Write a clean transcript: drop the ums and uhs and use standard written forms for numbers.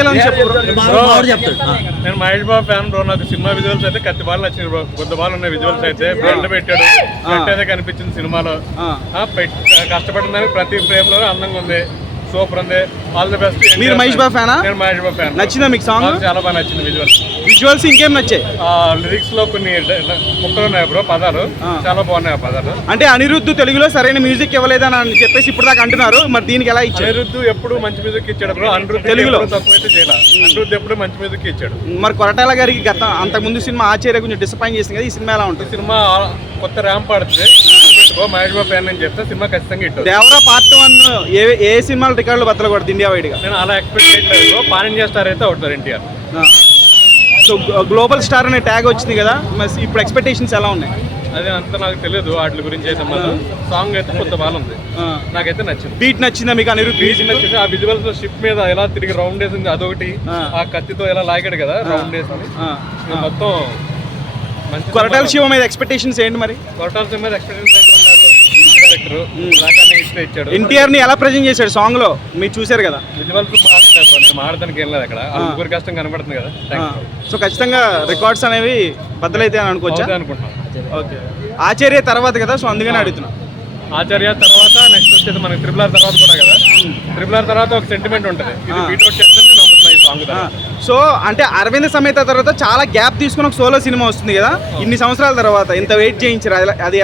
Song ఎలా ఉంది చెప్పు బ్రో. నేను మహేష్ బాబు ఫ్యాన్ బ్రో. నాకు సినిమా విజువల్స్ అయితే కత్తి బాల్ నచ్చింది బ్రో. కొద్ది బాల్ ఉన్నాయి విజువల్స్ అయితే. బ్లడ్ పెట్టాడు, అయితే కనిపించింది సినిమాలో. కష్టపడిన దానికి ప్రతి ఫ్రేమ్ లో అందంగా ఉంది, సూపర్ ఉంది. All the best. మీరు మహేష్ బాబు ఫ్యానా? నేను మహేష్ బాబు ఫ్యాన్. నచ్చిందా మీకు సాంగ్? చాలా బాగా నచ్చింది విజువల్స్. ఇంకేం నచ్చాయి? లిరిక్స్ లో కొన్ని ముక్కలు ఉన్నాయి బ్రో, పదాలు చాలా బాగున్నాయి. ఆ పదాలు అంటే అనిరుద్ధ్ తెలుగులో సరైన మ్యూజిక్ ఇవ్వలేదని చెప్పేసి ఇప్పుడు దాకా అంటున్నారు. మరి దీనికి ఎలా ఇచ్చారు? అనిరుద్ధ్ ఎప్పుడు మంచి మ్యూజిక్ ఇచ్చాడు బ్రో. అనిరుద్ధ్ తెలుగులో తక్కువైతే చేయాలి. అనిరుద్ధ్ ఎప్పుడు మంచి మ్యూజిక్ ఇచ్చాడు. మరి కొరటాల గారికి గత అంతకు ముందు సినిమా ఆచార్య కొంచెం డిసప్పాయింట్ చేసింది కదా, ఈ సినిమా ఎలా ఉంటుంది? సినిమా కొత్త ర్యాంప్ పడుతుంది. మహేష్ బాబు ఫ్యాన్ అని చెప్తే సినిమా ఖచ్చితంగా ఇట్టు. దేవరా పార్ట్ 1 ఏ సినిమాల రికార్డులు బద్దలు కొడుతుంది ఇండియా వైడ్ గా? నేను అలా ఎక్స్పెక్ట్ చేయట్లేదు. పాన్ ఇండియా స్టార్ అయితే అవుతారు ఎన్టీఆర్. సో గ్లోబల్ స్టార్ అనే ట్యాగ్ వచ్చింది కదా, మరి ఇప్పుడు ఎక్స్పెక్టేషన్స్ ఎలా ఉన్నాయి? అదే అంత నాకు తెలియదు వాటి గురించి అయితే. మనం సాంగ్ అయితే కొంత బాగుంది, నాకైతే నచ్చింది. బీట్ నచ్చిందా మీకు? అనిరుద్ధ్ బీట్ నచ్చింది. ఆ విజువల్స్ షిప్ మీద ఎలా తిరిగి రౌండ్ వేసింది అదొకటి. ఆ కత్తితో ఎలా లాగాడు కదా రౌండ్ వేసింది మొత్తం. మంచి కొరటాల శివ మీద ఎక్స్పెక్టేషన్స్ ఏంటి మరి? కొరటాల శివ మీద ఎక్స్పెక్టేషన్స్ అయితే ఉన్నాయి. డైరెక్టర్ ఇచ్చాడు. ఎన్టీఆర్ ని ఎలా ప్రజెంట్ చేశాడు సాంగ్ లో మీరు చూసారు కదా? విజువల్స్ మాట్లాడతారు, నేను మాడడానికి ఏం లేదు అక్కడ. ముగ్గురు కష్టం కనబడుతుంది కదా. సో ఖచ్చితంగా రికార్డ్స్ అనేవి బద్దలైతే అని అనుకోవచ్చా? అనుకుంటున్నాను. ఓకే. ఆచార్య తర్వాత కదా, సో అందుకనే అడుగుతున్నా. ఆచార్య తర్వాత నెక్స్ట్ వచ్చేది మనకి RRR తర్వాత కూడా కదా. RRR తర్వాత ఒక సెంటిమెంట్ ఉంటుంది. ఇది బీట్ అవుట్ చేస్తే నేను నమ్ముతున్నా ఈ సాంగ్. సో అంటే అరవింద సమేత తర్వాత చాలా గ్యాప్ తీసుకుని ఒక సోలో సినిమా వస్తుంది కదా, ఇన్ని సంవత్సరాల తర్వాత ఇంత వెయిట్ చేయించారు, అది